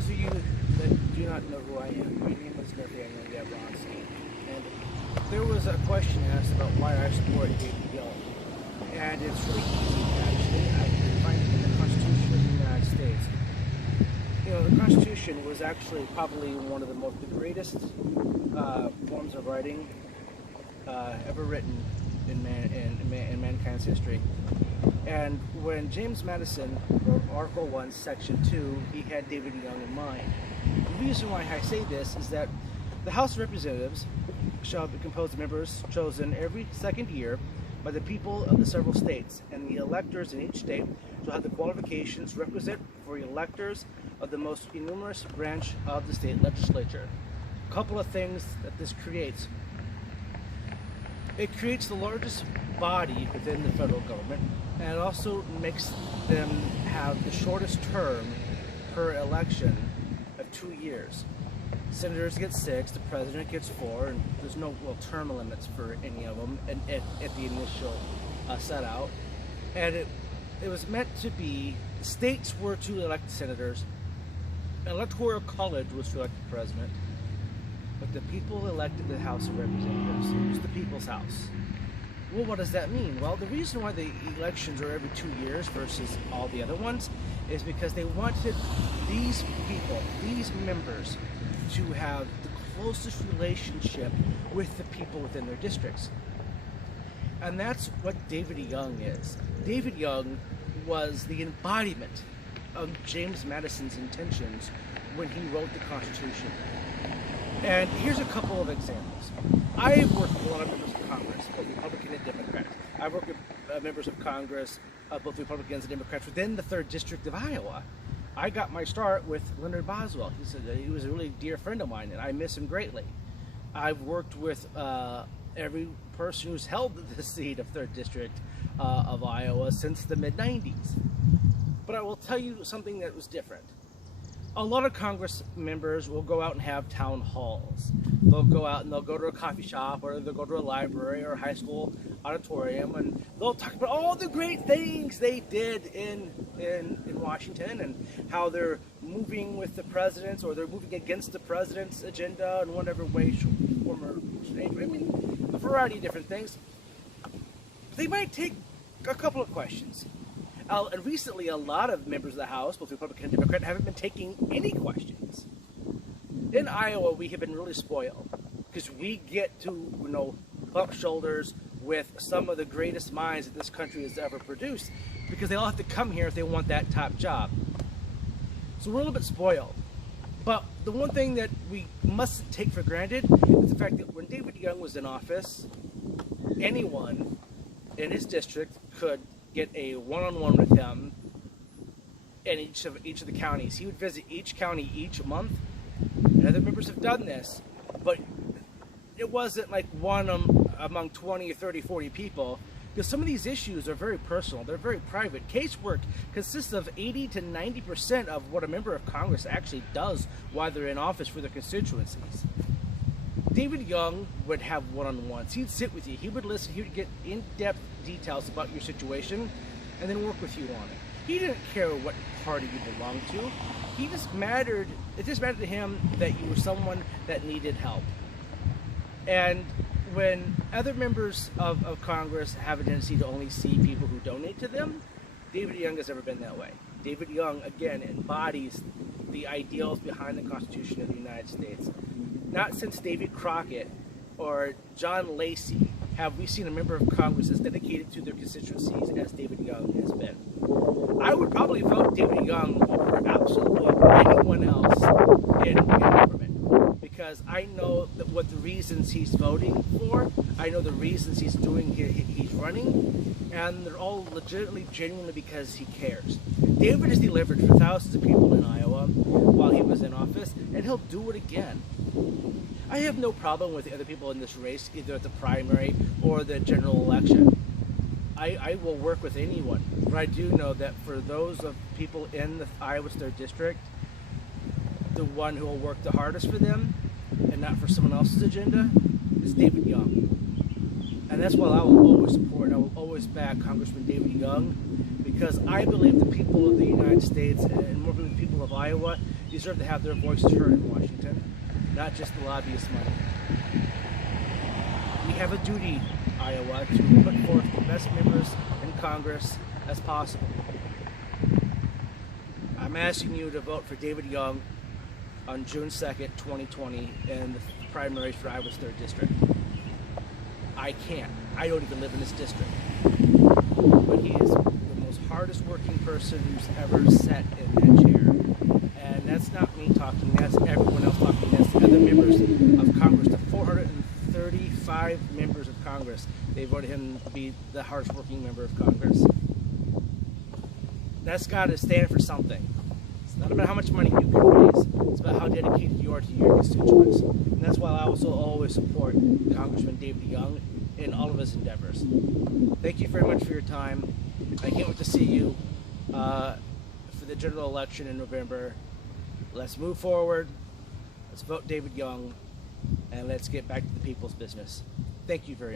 those of you that do not know who I am, my name is Nathaniel Yablonsky, and there was a question asked about why I support David Young, and it's really easy actually. I can find it in the Constitution of the United States. You know, the Constitution was actually probably one of the greatest forms of writing ever written in mankind's history. And when James Madison wrote Article 1, Section 2, he had David Young in mind. The reason why I say this is that the House of Representatives shall be composed of members chosen every second year by the people of the several states, and the electors in each state shall have the qualifications requisite for electors of the most numerous branch of the state legislature. A couple of things that this creates. It creates the largest body within the federal government, and it also makes them have the shortest term per election of 2 years. Senators get 6, the president gets 4, and there's no term limits for any of them at the initial set out. And it was meant to be, states were to elect senators, an electoral college was to elect the president, but the people elected the House of Representatives. It was the people's house. Well, what does that mean? Well, the reason why the elections are every 2 years versus all the other ones is because they wanted these people, these members, to have the closest relationship with the people within their districts. And that's what David Young is. David Young was the embodiment of James Madison's intentions when he wrote the Constitution. And here's a couple of examples. I've worked with a lot of members of Congress, both Republican and Democrat. I've worked with members of Congress, both Republicans and Democrats, within the 3rd District of Iowa. I got my start with Leonard Boswell. He said that he was a really dear friend of mine, and I miss him greatly. I've worked with every person who's held the seat of 3rd District of Iowa since the mid-90s. But I will tell you something that was different. A lot of Congress members will go out and have town halls. They'll go out and they'll go to a coffee shop, or they'll go to a library or a high school auditorium, and they'll talk about all the great things they did in Washington, and how they're moving with the president's, or they're moving against the president's agenda in whatever way, form, or shape. I mean, a variety of different things. They might take a couple of questions. And recently, a lot of members of the House, both Republican and Democrat, haven't been taking any questions. In Iowa, we have been really spoiled because we get to, bump shoulders with some of the greatest minds that this country has ever produced, because they all have to come here if they want that top job. So we're a little bit spoiled. But the one thing that we mustn't take for granted is the fact that when David Young was in office, anyone in his district could get a one-on-one with him in each of the counties. He would visit each county each month, and other members have done this, but it wasn't like one among 20 or 30, 40 people, because some of these issues are very personal, they're very private. Casework consists of 80 to 90% of what a member of Congress actually does while they're in office for their constituencies. David Young would have one-on-ones. He'd sit with you, he would listen, he would get in-depth details about your situation, and then work with you on it. He didn't care what party you belonged to. It just mattered to him that you were someone that needed help. And when other members of Congress have a tendency to only see people who donate to them, David Young has never been that way. David Young, again, embodies the ideals behind the Constitution of the United States. Not since David Crockett or John Lacey have we seen a member of Congress as dedicated to their constituencies as David Young has been. I would probably vote David Young over absolutely anyone else in government, because I know what the reasons he's voting for, I know the reasons he's running, and they're all legitimately, genuinely because he cares. David has delivered for thousands of people in Iowa while he was in office, and he'll do it again. I have no problem with the other people in this race, either at the primary or the general election. I will work with anyone, but I do know that for those of people in the Iowa 3rd District, the one who will work the hardest for them, and not for someone else's agenda, is David Young. And that's why I will always support, I will always back Congressman David Young, because I believe the people of the United States, and more the people of Iowa, deserve to have their voices heard in Washington, not just the lobbyist money. We have a duty, Iowa, to put forth the best members in Congress as possible. I'm asking you to vote for David Young on June 2nd, 2020 in the primaries for Iowa's 3rd District. I can't. I don't even live in this district. But he is the most hardest working person who's ever sat in that chair. And that's not me talking, that's everyone else talking. That's the other members of Congress, the 435 members of Congress. They voted him to be the hardest working member of Congress. That's got to stand for something. It's not about how much money you can raise. It's about how dedicated you are to your constituents. And that's why I also always support Congressman David Young in all of his endeavors. Thank you very much for your time. I can't wait to see you for the general election in November. Let's move forward. Let's vote David Young. And let's get back to the people's business. Thank you very much.